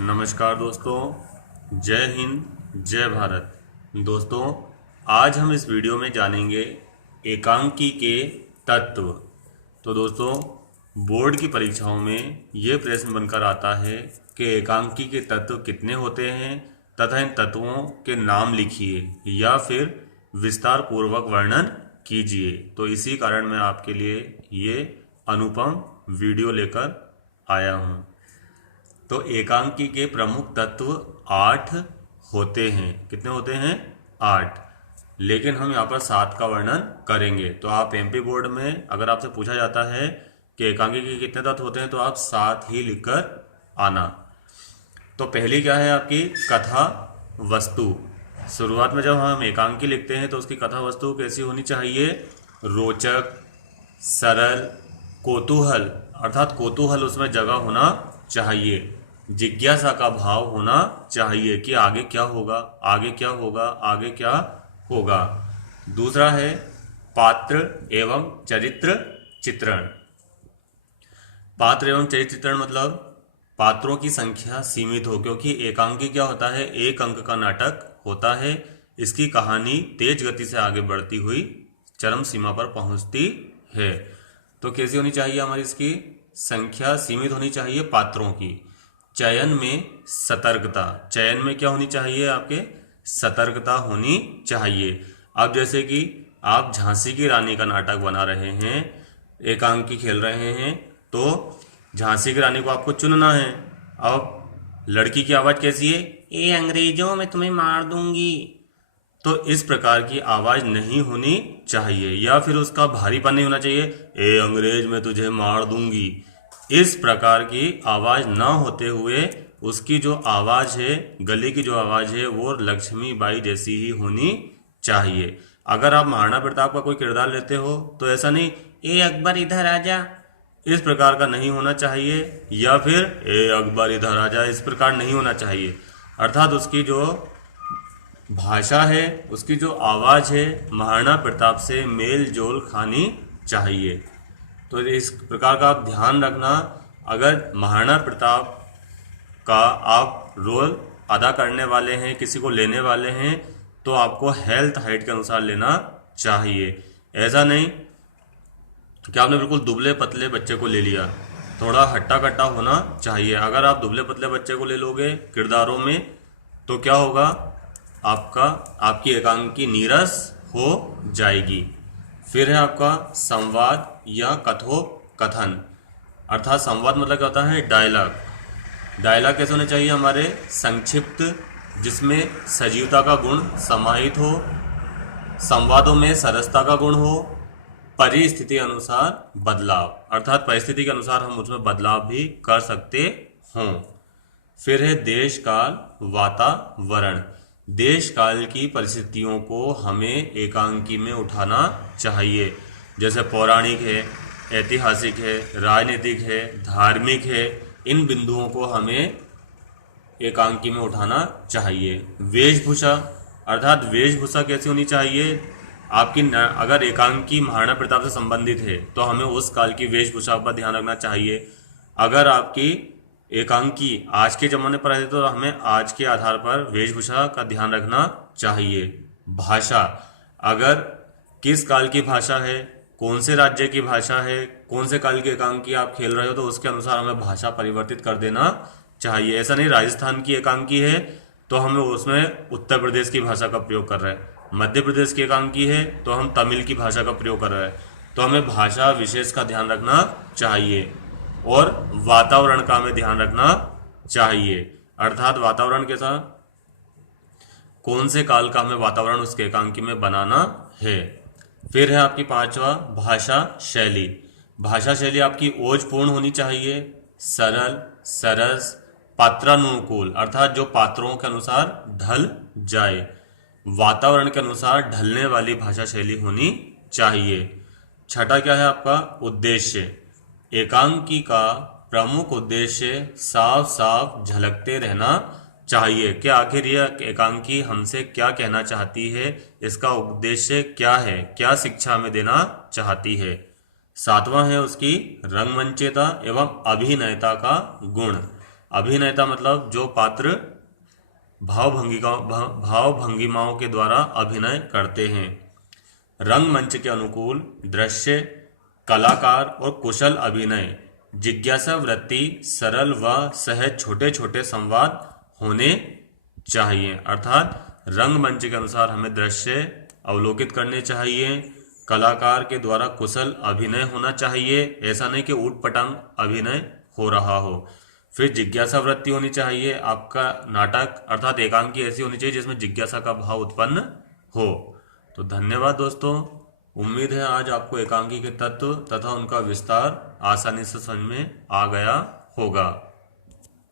नमस्कार दोस्तों, जय हिंद जय भारत। दोस्तों, आज हम इस वीडियो में जानेंगे एकांकी के तत्व। तो दोस्तों, बोर्ड की परीक्षाओं में ये प्रश्न बनकर आता है कि एकांकी के तत्व कितने होते हैं तथा इन तत्वों के नाम लिखिए या फिर विस्तार पूर्वक वर्णन कीजिए। तो इसी कारण मैं आपके लिए ये अनुपम वीडियो लेकर आया हूँ। तो एकांकी के प्रमुख तत्व 8 होते हैं। कितने होते हैं? 8। लेकिन हम यहाँ पर 7 का वर्णन करेंगे। तो आप एमपी बोर्ड में अगर आपसे पूछा जाता है कि एकांकी के कितने तत्व होते हैं तो आप 7 ही लिखकर आना। तो पहली क्या है आपकी कथा वस्तु। शुरुआत में जब हम एकांकी लिखते हैं तो उसकी कथा वस्तु कैसी होनी चाहिए? रोचक, सरल, कौतूहल अर्थात कौतूहल उसमें जगह होना चाहिए। जिज्ञासा का भाव होना चाहिए कि आगे क्या होगा, आगे क्या होगा, आगे क्या होगा। दूसरा है पात्र एवं चरित्र चित्रण। पात्र एवं चरित्र चित्रण मतलब पात्रों की संख्या सीमित हो, क्योंकि एकांकी क्या होता है? एक अंक का नाटक होता है। इसकी कहानी तेज गति से आगे बढ़ती हुई चरम सीमा पर पहुंचती है। तो कैसी होनी चाहिए हमारी इसकी संख्या? सीमित होनी चाहिए पात्रों की। चयन में सतर्कता। चयन में क्या होनी चाहिए आपके? सतर्कता होनी चाहिए। अब जैसे कि आप झांसी की रानी का नाटक बना रहे हैं, एकांकी खेल रहे हैं, तो झांसी की रानी को आपको चुनना है। अब लड़की की आवाज कैसी है? ए अंग्रेजों, मैं तुम्हें मार दूंगी। तो इस प्रकार की आवाज नहीं होनी चाहिए। या फिर उसका भारीपन नहीं होना चाहिए, ए अंग्रेज मैं तुझे मार दूंगी। इस प्रकार की आवाज ना होते हुए उसकी जो आवाज है, गले की जो आवाज है, वो लक्ष्मीबाई जैसी ही होनी चाहिए। अगर आप महाराणा प्रताप का कोई किरदार लेते हो तो ऐसा नहीं, ए अकबर इधर आजा, इस प्रकार का नहीं होना चाहिए। या फिर ए अकबर इधर आजा, इस प्रकार नहीं होना चाहिए। अर्थात उसकी जो भाषा है, उसकी जो आवाज है, महाराणा प्रताप से मेल जोल खानी चाहिए। तो इस प्रकार का आप ध्यान रखना। अगर महाराणा प्रताप का आप रोल अदा करने वाले हैं, किसी को लेने वाले हैं, तो आपको हेल्थ हाइट के अनुसार लेना चाहिए। ऐसा नहीं कि आपने बिल्कुल दुबले पतले बच्चे को ले लिया। थोड़ा हट्टा कट्टा होना चाहिए। अगर आप दुबले पतले बच्चे को ले लोगे किरदारों में तो क्या होगा? आपकी एकांकी नीरस हो जाएगी। फिर है आपका संवाद या कथोपकथन। अर्थात संवाद मतलब क्या होता है? डायलॉग। डायलॉग कैसे होने चाहिए हमारे? संक्षिप्त, जिसमें सजीवता का गुण समाहित हो, संवादों में सरसता का गुण हो, परिस्थिति अनुसार बदलाव, अर्थात परिस्थिति के अनुसार हम उसमें बदलाव भी कर सकते हों। फिर है देश काल वातावरण। देश काल की परिस्थितियों को हमें एकांकी में उठाना चाहिए। जैसे पौराणिक है, ऐतिहासिक है, राजनीतिक है, धार्मिक है, इन बिंदुओं को हमें एकांकी में उठाना चाहिए। वेशभूषा अर्थात वेशभूषा कैसी होनी चाहिए? अगर एकांकी महाराणा प्रताप से संबंधित है तो हमें उस काल की वेशभूषा पर ध्यान रखना चाहिए। अगर आपकी एकांकी आज के जमाने पर है तो हमें आज के आधार पर वेशभूषा का ध्यान रखना चाहिए। भाषा, अगर किस काल की भाषा है, कौन से राज्य की भाषा है, कौन से काल की एकांकी आप खेल रहे हो, तो उसके अनुसार हमें भाषा परिवर्तित कर देना चाहिए। ऐसा नहीं राजस्थान की एकांकी है तो हमें उसमें उत्तर प्रदेश की भाषा का प्रयोग कर रहे हैं, मध्य प्रदेश की एकांकी है तो हम तमिल की भाषा का प्रयोग कर रहे हैं। तो हमें भाषा विशेष का ध्यान रखना चाहिए। और वातावरण का हमें ध्यान रखना चाहिए। अर्थात वातावरण के साथ कौन से काल का हमें वातावरण उसके एकांकी में बनाना है। फिर है आपकी पांचवा भाषा शैली। भाषा शैली आपकी ओजपूर्ण होनी चाहिए, सरल, सरस, पात्रानुकूल, अर्थात जो पात्रों के अनुसार ढल जाए, वातावरण के अनुसार ढलने वाली भाषा शैली होनी चाहिए। छठा क्या है आपका? उद्देश्य। एकांकी का प्रमुख उद्देश्य साफ साफ झलकते रहना चाहिए कि आखिर यह एकांकी हमसे क्या कहना चाहती है, इसका उद्देश्य क्या है, क्या शिक्षा हमें देना चाहती है। सातवां है उसकी रंगमंचता एवं अभिनयता का गुण। अभिनेता मतलब जो पात्र भाव भंगिमाओं के द्वारा अभिनय करते हैं। रंगमंच के अनुकूल दृश्य, कलाकार और कुशल अभिनय, जिज्ञासा वृत्ति, सरल व सहज छोटे छोटे संवाद होने चाहिए। अर्थात रंगमंच के अनुसार हमें दृश्य अवलोकित करने चाहिए, कलाकार के द्वारा कुशल अभिनय होना चाहिए, ऐसा नहीं कि ऊट पटांग अभिनय हो रहा हो। फिर जिज्ञासा वृत्ति होनी चाहिए, आपका नाटक अर्थात एकांकी ऐसी होनी चाहिए जिसमें जिज्ञासा का भाव उत्पन्न हो। तो धन्यवाद दोस्तों, उम्मीद है आज आपको एकांकी के तत्व तथा उनका विस्तार आसानी से समझ में आ गया होगा।